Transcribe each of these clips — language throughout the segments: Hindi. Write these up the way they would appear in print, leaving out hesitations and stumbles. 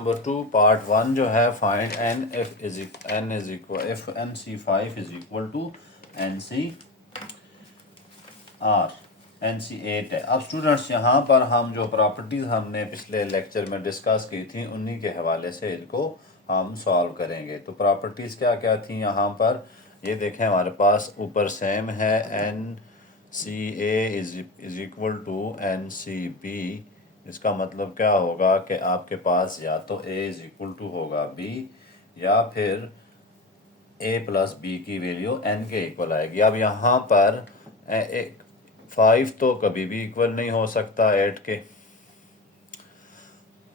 नंबर 2 पार्ट 1 जो है find n is equal if n C 5 is equal to n C r n C 8 है। अब स्टूडेंट्स यहाँ पर हम जो प्रॉपर्टीज़ हमने पिछले लेक्चर में डिस्कस की थी उन्हीं के हवाले से इनको हम सॉल्व करेंगे। तो प्रॉपर्टीज़ क्या क्या थी यहाँ पर, ये देखें हमारे पास ऊपर सेम है n C a is equal to n C b. इसका मतलब क्या होगा कि आपके पास या तो a इज इक्वल टू होगा b या फिर a प्लस बी की वैल्यू n के इक्वल आएगी। अब यहाँ पर 5 तो कभी भी इक्वल नहीं हो सकता 8 के।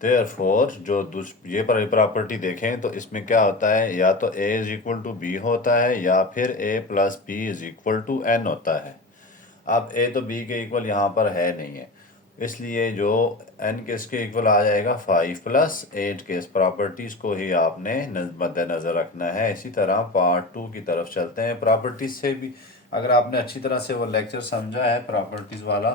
देयरफॉर जो ये प्रॉपर्टी देखें तो इसमें क्या होता है, या तो a is equal to b होता है या फिर a plus b is equal to n होता है। अब a तो b के इक्वल यहाँ पर है नहीं है, इसलिए जो n किसके इक्वल आ जाएगा 5 प्लस 8 के। इस प्रॉपर्टीज़ को ही आपने मद्देनज़र रखना है। इसी तरह पार्ट 2 की तरफ चलते हैं। प्रॉपर्टीज़ से भी अगर आपने अच्छी तरह से वो लेक्चर समझा है प्रॉपर्टीज़ वाला,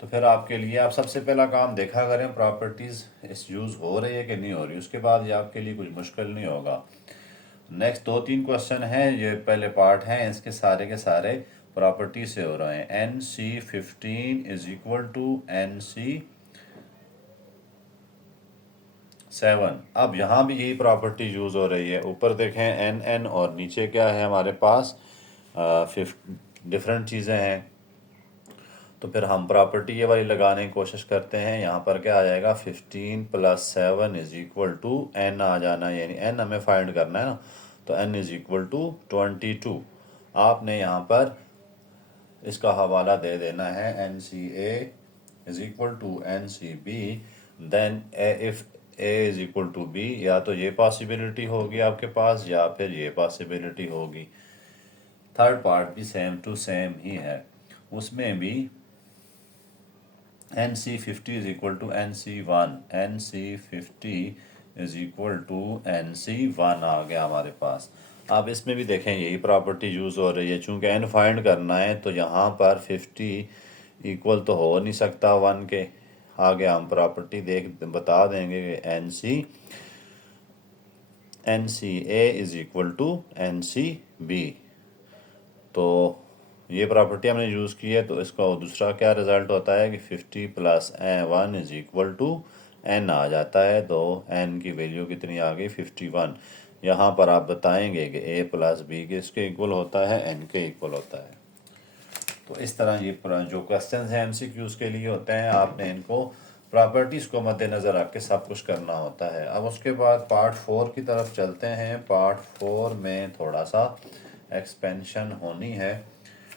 तो फिर आपके लिए आप सबसे पहला काम देखा करें प्रॉपर्टीज़ इस यूज़ हो रही है कि नहीं हो रही, उसके बाद ये आपके लिए कुछ मुश्किल नहीं होगा। नेक्स्ट 2-3 क्वेश्चन हैं, ये पहले पार्ट हैं, इसके सारे के सारे प्रॉपर्टी से हो रहे हैं। N C 15 is equal to n C 7। अब यहाँ भी यही प्रॉपर्टी यूज़ हो रही है। ऊपर देखें एन एन और नीचे क्या है हमारे पास डिफरेंट चीज़ें हैं। तो फिर हम प्रॉपर्टी ये वाली लगाने की कोशिश करते हैं। यहाँ पर क्या आ जाएगा 15 plus 7 is equal to n आ जाना, यानी एन हमें फाइंड करना है ना, तो एन इज इक्वल टू 22। आपने यहाँ पर इसका हवाला दे देना है n C a is equal to n C b, then if a is equal to b, या तो ये पॉसिबिलिटी होगी आपके पास या फिर ये पॉसिबिलिटी होगी। थर्ड पार्ट भी सेम टू सेम ही है, उसमें भी n C 50 is equal to n C 1, n C 50 is equal to n C 1 आ गया हमारे पास। अब इसमें भी देखें यही प्रॉपर्टी यूज़ हो रही है। चूँकि एन फाइंड करना है तो यहाँ पर 50 इक्वल तो हो नहीं सकता 1 के। आगे हम प्रॉपर्टी बता देंगे कि n C a is equal to n C b. तो ये प्रॉपर्टी हमने यूज़ की है, तो इसका दूसरा क्या रिज़ल्ट होता है कि 50 plus 1 is equal to n आ जाता है। तो n की वैल्यू कितनी आ गई 51। यहाँ पर आप बताएंगे कि a प्लस बी किसके इक्वल होता है, n के इक्वल होता है। तो इस तरह ये जो क्वेश्चन हैं MCQs के लिए होते हैं, आपने इनको प्रॉपर्टीज़ को मद्देनज़र रख के सब कुछ करना होता है। अब उसके बाद पार्ट 4 की तरफ चलते हैं। पार्ट 4 में थोड़ा सा एक्सपेंशन होनी है।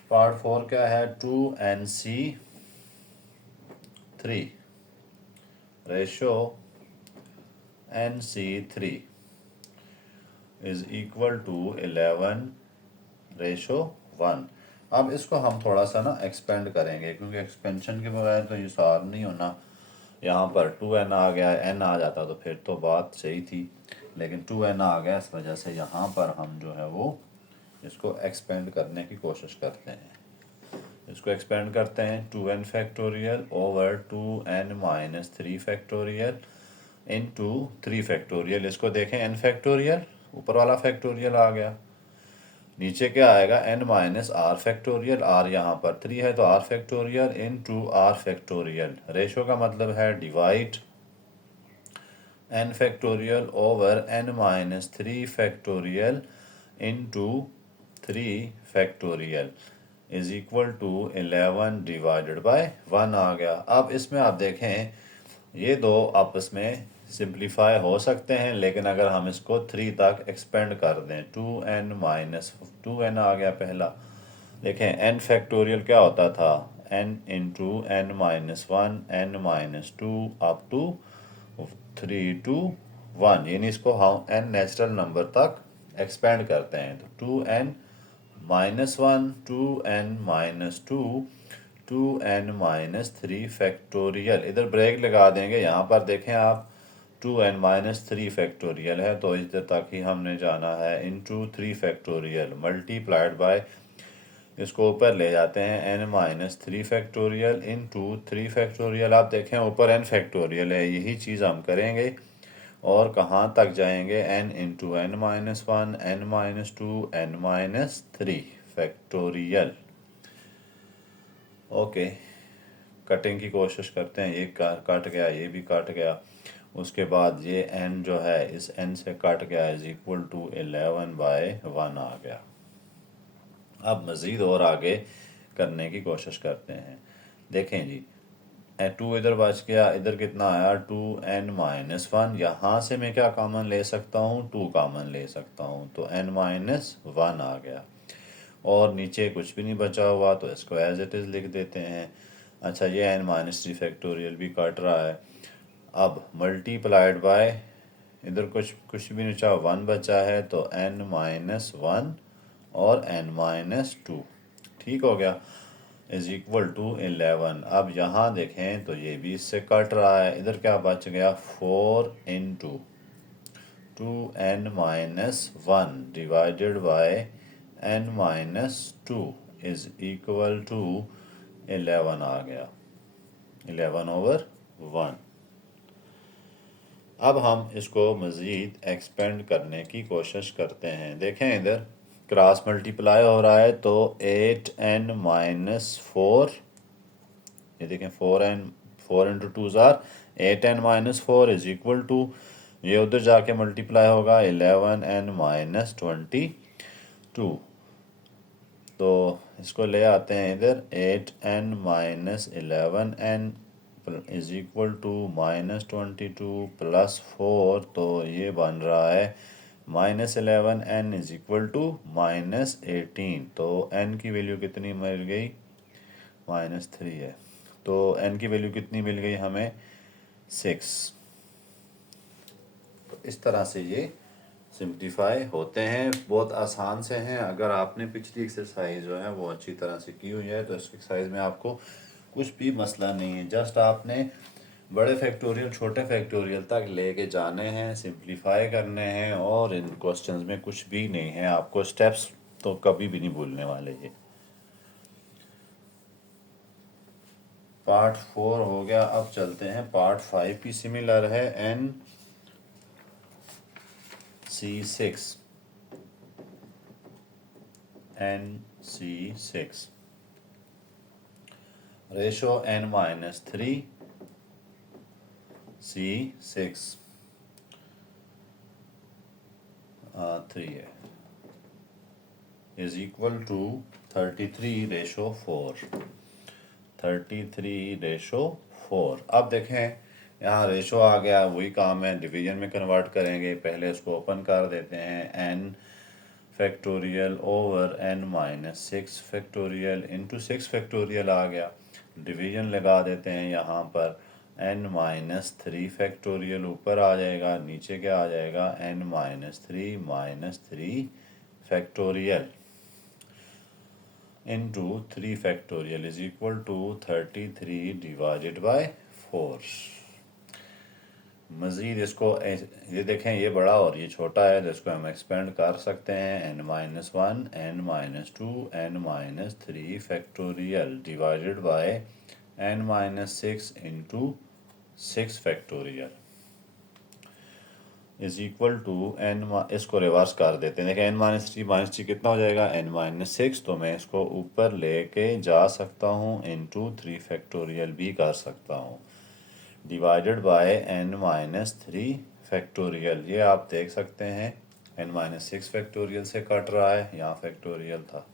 पार्ट 4 क्या है, 2NC3 ratio NC3 is equal to 11 ratio 1। अब इसको हम थोड़ा सा ना एक्सपेंड करेंगे, क्योंकि एक्सपेंशन के बगैर तो ये सॉल्व नहीं होना। यहाँ पर 2n आ गया, n आ जाता तो फिर तो बात सही थी, लेकिन 2n आ गया, इस वजह से यहाँ पर हम जो है वो इसको एक्सपेंड करने की कोशिश करते हैं। इसको एक्सपेंड करते हैं 2n factorial over 2n minus 3 factorial into 3 factorial. इसको देखें n फैक्टोरियल, ऊपर वाला फैक्टोरियल आ गया, नीचे क्या आएगा n minus r factorial. R यहाँ पर 3 है तो r factorial into r factorial. Ratio का मतलब है divide n factorial over n minus 3 factorial into 3 factorial is equal to 11 divided by 1 आ गया। अब इसमें आप देखें ये दो आपस में सिंप्लीफाई हो सकते हैं, लेकिन अगर हम इसको 3 तक एक्सपेंड कर दें 2n माइनस 2n आ गया पहला। देखें n फैक्टोरियल क्या होता था, n into n minus 1 n minus 2 up to 3 to 1, यानी इसको हम n नेचुरल नंबर तक एक्सपेंड करते हैं। तो 2n minus 1 2n minus 2 2n minus 3 factorial. इधर ब्रेक लगा देंगे। यहाँ पर देखें आप 2n माइनस 3 फैक्टोरियल है, तो इधर तक ही हमने जाना है इंटू 3 फैक्टोरियल मल्टीप्लाइड बाय, इसको ऊपर ले जाते हैं n minus 3 factorial into 3 factorial. आप देखें ऊपर n फैक्टोरियल है, यही चीज़ हम करेंगे और कहाँ तक जाएंगे, n into n minus one, n minus two, n minus three factorial. Okay, cutting की कोशिश करते हैं। ये कट गया, ये भी कट गया। उसके बाद ये n जो है इस n से कट गया, इज इक्वल टू 11/1 आ गया। अब मज़ीद और आगे करने की कोशिश करते हैं। देखें जी, टू इधर बच गया, इधर कितना आया, 2n-1। यहाँ से मैं क्या कॉमन ले सकता हूँ, 2 कॉमन ले सकता हूँ, तो n-1 आ गया। और नीचे कुछ भी नहीं बचा हुआ, तो इसको एज इट इज़ लिख देते हैं। अच्छा, ये n-3 फैक्टोरियल भी कट रहा है। अब मल्टीप्लाइड बाय, इधर कुछ भी नहीं बचा, 1 बचा है, तो n-1 और n-2, ठीक हो गया, इज इक्वल टू 11। अब यहाँ देखें तो ये भी इससे कट रहा है, इधर क्या बच गया, 4 into 2n-1 divided by n-2 is equal to 11 आ गया, 11/1। अब हम इसको मज़ीद एक्सपेंड करने की कोशिश करते हैं। देखें इधर क्रॉस मल्टीप्लाई हो रहा है, तो 8n-4, ये देखें 4 इंटू 2 ज़ार 8n-4 इज इक्वल टू, ये उधर जाके मल्टीप्लाई होगा 11n-22। तो इसको ले आते हैं इधर, 8n-11n is equal to -22 plus 4, तो ये बन रहा है -11n इज इक्वल टू -18। तो n की वैल्यू कितनी मिल गई, -3 है, तो n की वैल्यू कितनी मिल गई हमें, 6। तो इस तरह से ये सिंप्लीफाई होते हैं, बहुत आसान से हैं। अगर आपने पिछली एक्सरसाइज जो है वो अच्छी तरह से की हुई है, तो इस एक्सरसाइज में आपको कुछ भी मसला नहीं है। जस्ट आपने बड़े फैक्टोरियल छोटे फैक्टोरियल तक लेके जाने हैं, सिंप्लीफाई करने हैं, और इन क्वेश्चंस में कुछ भी नहीं है। आपको स्टेप्स तो कभी भी नहीं भूलने वाले। ये पार्ट 4 हो गया। अब चलते हैं पार्ट 5 भी सिमिलर है, NC6 रेशो n-3 C6 3 है, इज इक्वल टू 33/4, 33/4। अब देखें यहाँ रेशो आ गया, वही काम है, डिवीजन में कन्वर्ट करेंगे। पहले इसको ओपन कर देते हैं, n factorial over n-6 factorial into 6 factorial आ गया। डिवीजन लगा देते हैं यहाँ पर, n-3 फैक्टोरियल ऊपर आ जाएगा, नीचे क्या आ जाएगा, n-3 factorial into 3 factorial is equal to 33 divided by 4। मज़ीद इसको ये देखें, ये बड़ा और ये छोटा है, तो इसको हम एक्सपेंड कर सकते हैं, n-1 n-2 n-3 factorial divided by n-6 into 6 factorial is equal to n। इसको रिवर्स कर देते हैं। देखें n-3 कितना हो जाएगा, n-6, तो मैं इसको ऊपर लेके जा सकता हूँ, इंटू 3 फैक्टोरियल भी कर सकता हूँ, डिवाइडेड बाय n-3 फैक्टोरियल। ये आप देख सकते हैं n-6 फैक्टोरियल से कट रहा है, यहाँ फैक्टोरियल था,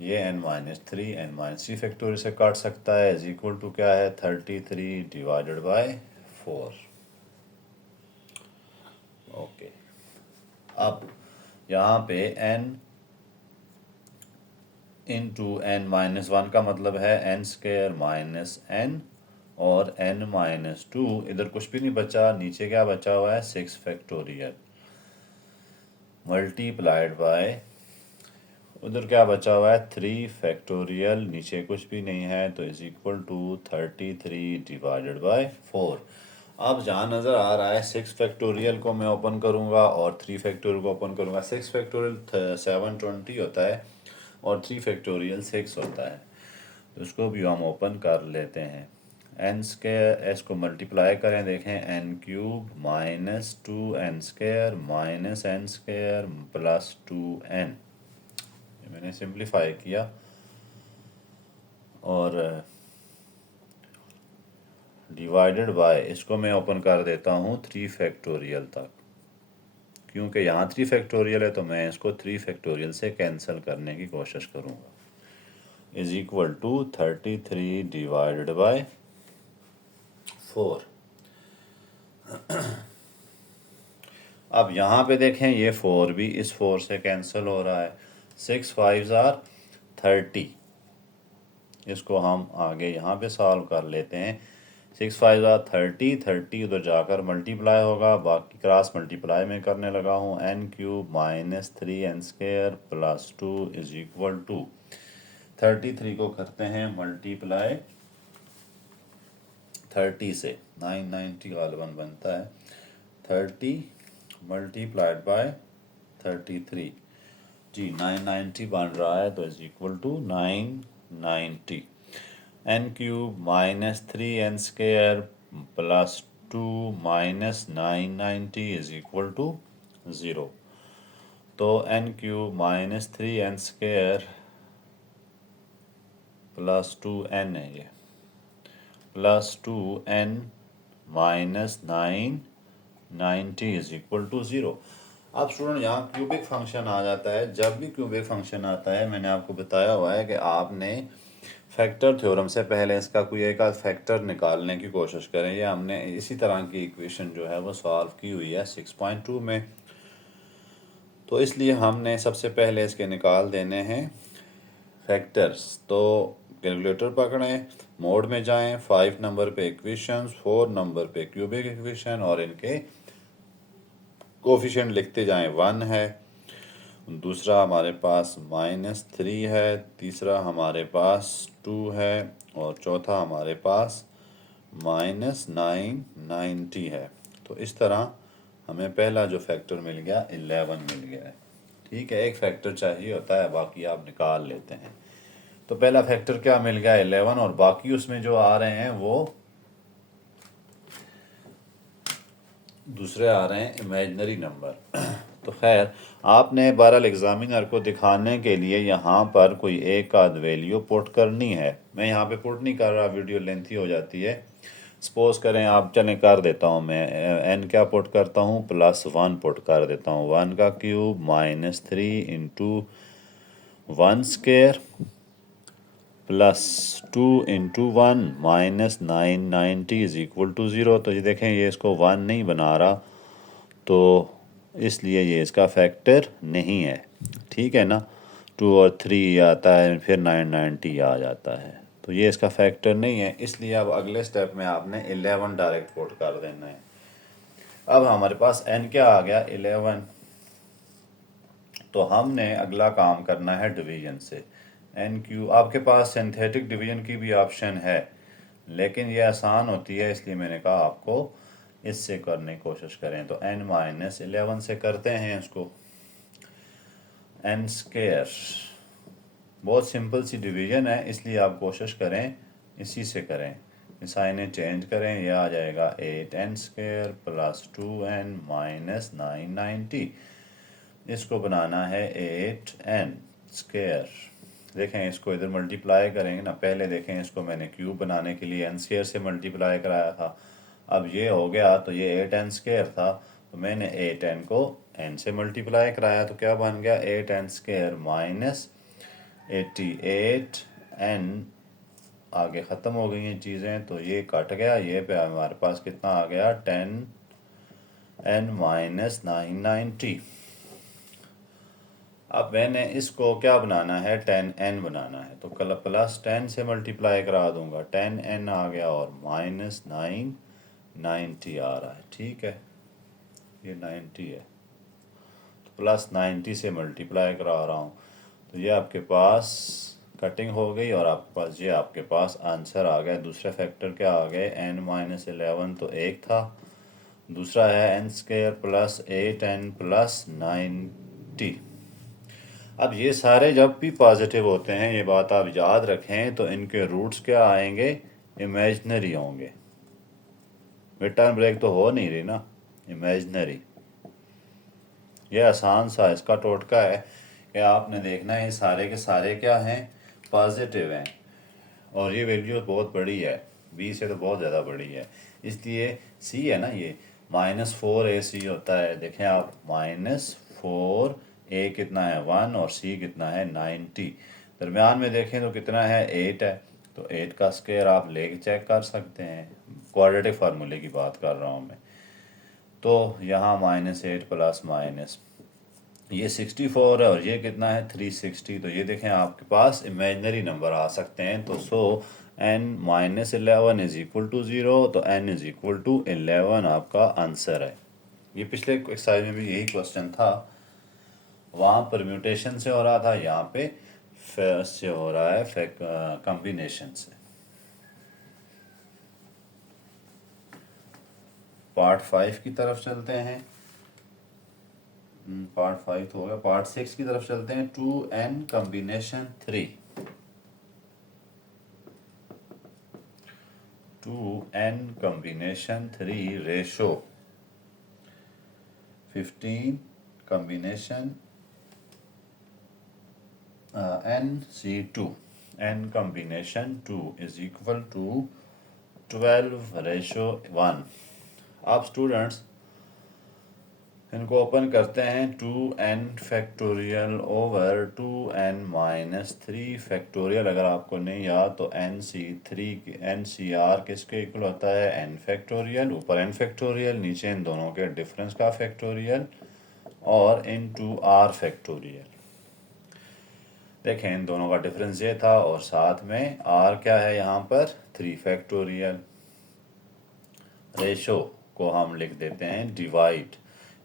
ये n-3 n-3 फैक्टोरियल से काट सकता है, इज इक्वल टू क्या है, 33 डिवाइडेड बाय 4। ओके, अब यहाँ पे n इंटू n-1 का मतलब है n² माइनस n, और n-2 इधर कुछ भी नहीं बचा, नीचे क्या बचा हुआ है, 6 फैक्टोरियल मल्टीप्लाइड बाय, उधर क्या बचा हुआ है, 3 फैक्टोरियल, नीचे कुछ भी नहीं है, तो is equal to 33 divided by 4। अब जहाँ नज़र आ रहा है 6 फैक्टोरियल को मैं ओपन करूँगा और 3 फैक्टोरियल को ओपन करूँगा। 6 फैक्टोरियल 720 होता है और 3 फैक्टोरियल 6 होता है, तो इसको भी हम ओपन कर लेते हैं। एन स्क्वायर, इसको मल्टीप्लाई करें, देखें n cube minus 2n square minus n square plus 2n। मैंने सिंप्लीफाई किया और डिवाइडेड बाय, इसको मैं ओपन कर देता हूँ 3 फैक्टोरियल तक, क्योंकि यहाँ 3 फैक्टोरियल है तो मैं इसको 3 फैक्टोरियल से कैंसिल करने की कोशिश करूँगा। Is equal to 33 divided by 4। अब यहाँ पे देखें ये 4 भी इस 4 से कैंसिल हो रहा है। 6 5 आर 30, इसको हम आगे यहाँ पे सॉल्व कर लेते हैं। 6 5 आर 30, 30 उधर जाकर मल्टीप्लाई होगा, बाकी क्रॉस मल्टीप्लाई में करने लगा हूँ। N cube minus 3n square plus 2 is equal to 33 को करते हैं मल्टीप्लाई 30 से, 990 गालिबन बनता है। 30 मल्टीप्लाइड बाय 33, जी 990 बन रहा है, तो is equal to 990। N cube minus 3n square plus 2 minus 990 is equal to 0। तो n cube minus 3n square plus 2n है ये, plus 2n minus 990 is equal to 0। अब स्टूडेंट यहाँ क्यूबिक फंक्शन आ जाता है। जब भी क्यूबिक फंक्शन आता है, मैंने आपको बताया हुआ है कि आपने फैक्टर थ्योरम से पहले इसका कोई एक आध फैक्टर निकालने की कोशिश करें। ये हमने इसी तरह की इक्वेशन जो है वो सॉल्व की हुई है 6.2 में, तो इसलिए हमने सबसे पहले इसके निकाल देने हैं फैक्टर्स। तो कैलकुलेटर पकड़ें, मोड में जाएं, 5 नंबर पे इक्वेशंस, 4 नंबर पे क्यूबिक इक्वेशन और इनके कोफिशिएंट लिखते जाएं। 1 है, दूसरा हमारे पास -3 है, तीसरा हमारे पास 2 है और चौथा हमारे पास -990 है। तो इस तरह हमें पहला जो फैक्टर मिल गया 11 मिल गया है। ठीक है, एक फैक्टर चाहिए होता है, बाकी आप निकाल लेते हैं। तो पहला फैक्टर क्या मिल गया 11, और बाकी उसमें जो आ रहे हैं वो दूसरे आ रहे हैं इमेजिनरी नंबर। तो खैर, आपने बहरहाल एग्जामिनर को दिखाने के लिए यहाँ पर कोई एक आध वैल्यू पुट करनी है। मैं यहाँ पे पुट नहीं कर रहा, वीडियो लेंथी हो जाती है। सपोज करें आप, चलें कर देता हूँ मैं, एन क्या पुट करता हूँ, +1 पुट कर देता हूँ। 1 का cube -3 into 1 square plus 2 into 1 minus 990 is equal to 0। तो ये देखें, ये इसको 1 नहीं बना रहा, तो इसलिए ये इसका फैक्टर नहीं है। ठीक है ना, 2 और 3 आता है, फिर 990 आ जाता है, तो ये इसका फैक्टर नहीं है। इसलिए अब अगले स्टेप में आपने 11 डायरेक्ट पुट कर देना है। अब हमारे पास n क्या आ गया 11, तो हमने अगला काम करना है डिवीजन से। एन क्यू, आपके पास सिंथेटिक डिवीजन की भी ऑप्शन है, लेकिन ये आसान होती है, इसलिए मैंने कहा आपको इससे करने की कोशिश करें। तो n-11 से करते हैं इसको। n स्क्वायर बहुत सिंपल सी डिवीजन है, इसलिए आप कोशिश करें इसी से करें। साइनें चेंज करें, यह आ जाएगा 8n square plus 2n minus 990। इसको बनाना है 8n स्क्वायर। देखें, इसको इधर मल्टीप्लाई करेंगे ना, पहले देखें इसको मैंने क्यूब बनाने के लिए n स्क्वायर से मल्टीप्लाई कराया था। अब ये हो गया, तो ये 8n स्क्वायर था, तो मैंने 8n को n से मल्टीप्लाई कराया, तो क्या बन गया 8n स्क्वायर माइनस 88n। आगे ख़त्म हो गई हैं चीज़ें, तो ये कट गया, ये पे हमारे पास कितना आ गया 10n माइनस 990। अब मैंने इसको क्या बनाना है 10n बनाना है, तो कल +10 से मल्टीप्लाई करा दूंगा, 10n आ गया और माइनस 990 आ रहा है। ठीक है, ये 90 है, तो +90 से मल्टीप्लाई करा रहा हूँ, तो ये आपके पास कटिंग हो गई और आपके पास ये आपके पास आंसर आ गया। दूसरे फैक्टर क्या आ गए n-11, तो 1 था, दूसरा है n square plus 8n plus 90। अब ये सारे जब भी पॉजिटिव होते हैं, ये बात आप याद रखें, तो इनके रूट्स क्या आएंगे इमेजनरी होंगे। मिड टर्म ब्रेक तो हो नहीं रही ना, इमेजनरी। ये आसान सा इसका टोटका है कि आपने देखना है ये सारे के सारे क्या हैं, पॉजिटिव हैं, और ये वैल्यू बहुत बड़ी है, 20 से तो बहुत ज़्यादा बड़ी है, इसलिए सी है ना ये -4ac होता है। देखें आप, -4a कितना है 1 और c कितना है 90। दरमियान में देखें तो कितना है 8 है, तो 8 का स्क्वायर आप लेके चेक कर सकते हैं, क्वाड्रेटिक फार्मूले की बात कर रहा हूँ मैं। तो यहाँ -8 प्लस माइनस ये 64 है और ये कितना है 360। तो ये देखें आपके पास इमेजनरी नंबर आ सकते हैं। तो n-11 इज इक्वल टू 0, तो n इज इक्वल टू 11 आपका आंसर है। ये पिछले एक्सरसाइज में भी यही क्वेश्चन था, वहाँ परम्यूटेशन से हो रहा था, यहाँ पे से हो रहा है कॉम्बिनेशन से। पार्ट 5 की तरफ चलते हैं। पार्ट 5 तो हो गया, पार्ट 6 की तरफ चलते हैं। 2n combination 3, 2n combination 3 ratio 15 combination nc2, n combination 2 is equal to 12 ratio 1। आप स्टूडेंट्स इनको ओपन करते हैं, 2n factorial over 2n minus 3 factorial. अगर आपको नहीं याद तो NCR किसके इक्वल होता है, n फैक्टोरियल, ऊपर n फैक्टोरियल, नीचे इन दोनों के डिफरेंस का फैक्टोरियल, और इनटू r फैक्टोरियल। देखें इन दोनों का डिफरेंस ये था, और साथ में r क्या है यहाँ पर 3 फैक्टोरियल। रेशो को हम लिख देते हैं डिवाइड,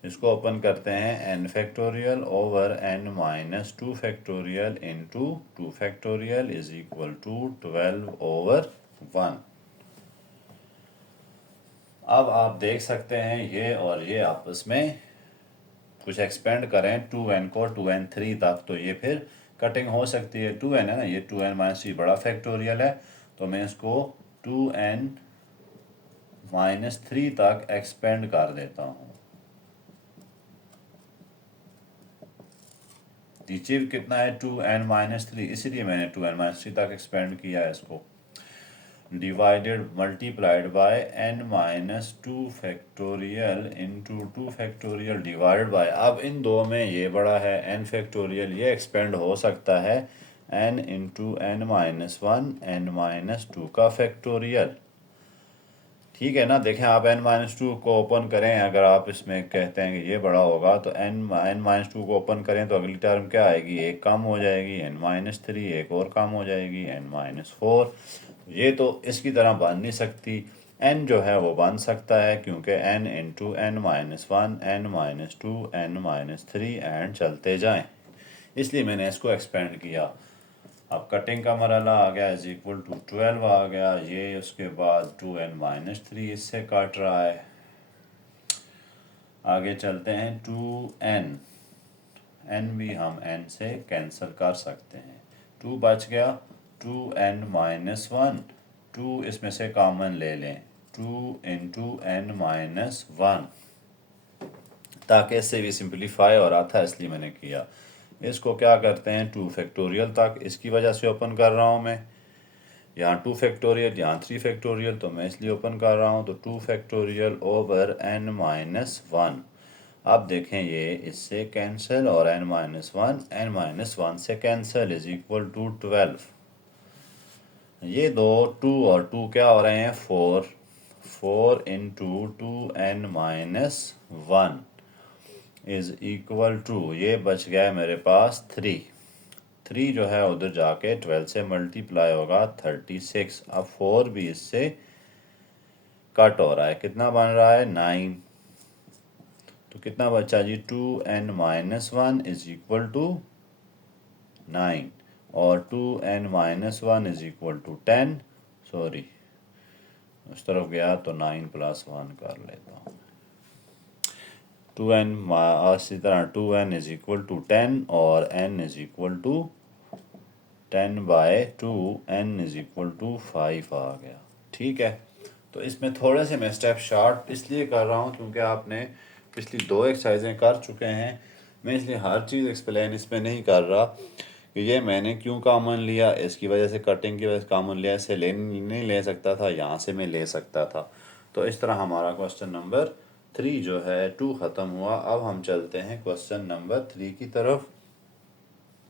इसको ओपन करते हैं n factorial over n minus 2 factorial into 2 factorial is equal to 12 over 1। अब आप देख सकते हैं ये और ये आपस में कुछ एक्सपेंड करें 2n को 2n3 तक, तो ये फिर कटिंग हो सकती है। 2n है ना, ये 2n माइनस 3 बड़ा फैक्टोरियल है, तो मैं इसको 2n माइनस 3 तक एक्सपेंड कर देता हूँ। नीचे कितना है 2n माइनस 3, इसीलिए मैंने 2n माइनस 3 तक एक्सपेंड किया है इसको। Divided multiplied by n minus 2 factorial into 2 factorial divided bye, अब इन दो में ये बड़ा है n फैक्टोरियल, ये एक्सपेंड हो सकता है n into n minus 1 n minus 2 का फैक्टोरियल। ठीक है ना, देखें आप n माइनस 2 को ओपन करें, अगर आप इसमें कहते हैं कि ये बड़ा होगा तो n माइनस 2 को ओपन करें तो अगली टर्म क्या आएगी, एक कम हो जाएगी, n माइनस 3, एक और कम हो जाएगी n माइनस 4। ये तो इसकी तरह बन नहीं सकती, n जो है वो बन सकता है, क्योंकि n into n minus 1 n minus 2 n minus 3 and चलते जाएं, इसलिए मैंने इसको एक्सपेंड किया। अब कटिंग का मरहला आ गया, इज इक्वल टू 12 आ गया, ये उसके बाद 2n माइनस 3 इससे काट रहा है। आगे चलते हैं 2n, n भी हम n से कैंसिल कर सकते हैं, 2 बच गया, 2n माइनस 1, 2 इसमें से कॉमन ले लें, 2 इंटू n माइनस 1, ताकि इससे भी सिंप्लीफाई हो रहा था इसलिए मैंने किया। इसको क्या करते हैं 2 फैक्टोरियल तक, इसकी वजह से ओपन कर रहा हूँ मैं, यहाँ 2 फैक्टोरियल यहाँ 3 फैक्टोरियल, तो मैं इसलिए ओपन कर रहा हूँ। तो 2 फैक्टोरियल ओवर n माइनस 1, अब देखें ये इससे कैंसिल, और n माइनस 1 से कैंसिल इज इक्वल टू 12। ये दो 2 और 2 क्या हो रहे हैं 4 into 2n minus 1 is equal to, ये बच गया है मेरे पास 3 जो है उधर जाके 12 से मल्टीप्लाई होगा 36। अब 4 भी इससे कट हो रहा है, कितना बन रहा है 9, तो कितना बचा जी 2n minus 1 is equal to 9, और 2n minus 1 is equal to 10, sorry उस तरफ गया तो 9 प्लस 1 कर लेता हूँ। 2n इसी तरह 2n इज इक्वल टू 10 और n is equal to 10 by 2, n is equal to 5 आ गया। ठीक है, तो इसमें थोड़े से मैं स्टेप शॉर्ट इसलिए कर रहा हूँ क्योंकि आपने पिछली 2 एक्सरसाइजें कर चुके हैं। मैं इसलिए हर चीज़ एक्सप्लेन इसमें नहीं कर रहा कि ये मैंने क्यों कॉमन लिया, इसकी वजह से कटिंग की वजह से कॉमन लिया, इससे नहीं ले सकता था, यहाँ से मैं ले सकता था। तो इस तरह हमारा क्वेश्चन नंबर 3 जो है 2 ख़त्म हुआ। अब हम चलते हैं क्वेश्चन नंबर 3 की तरफ।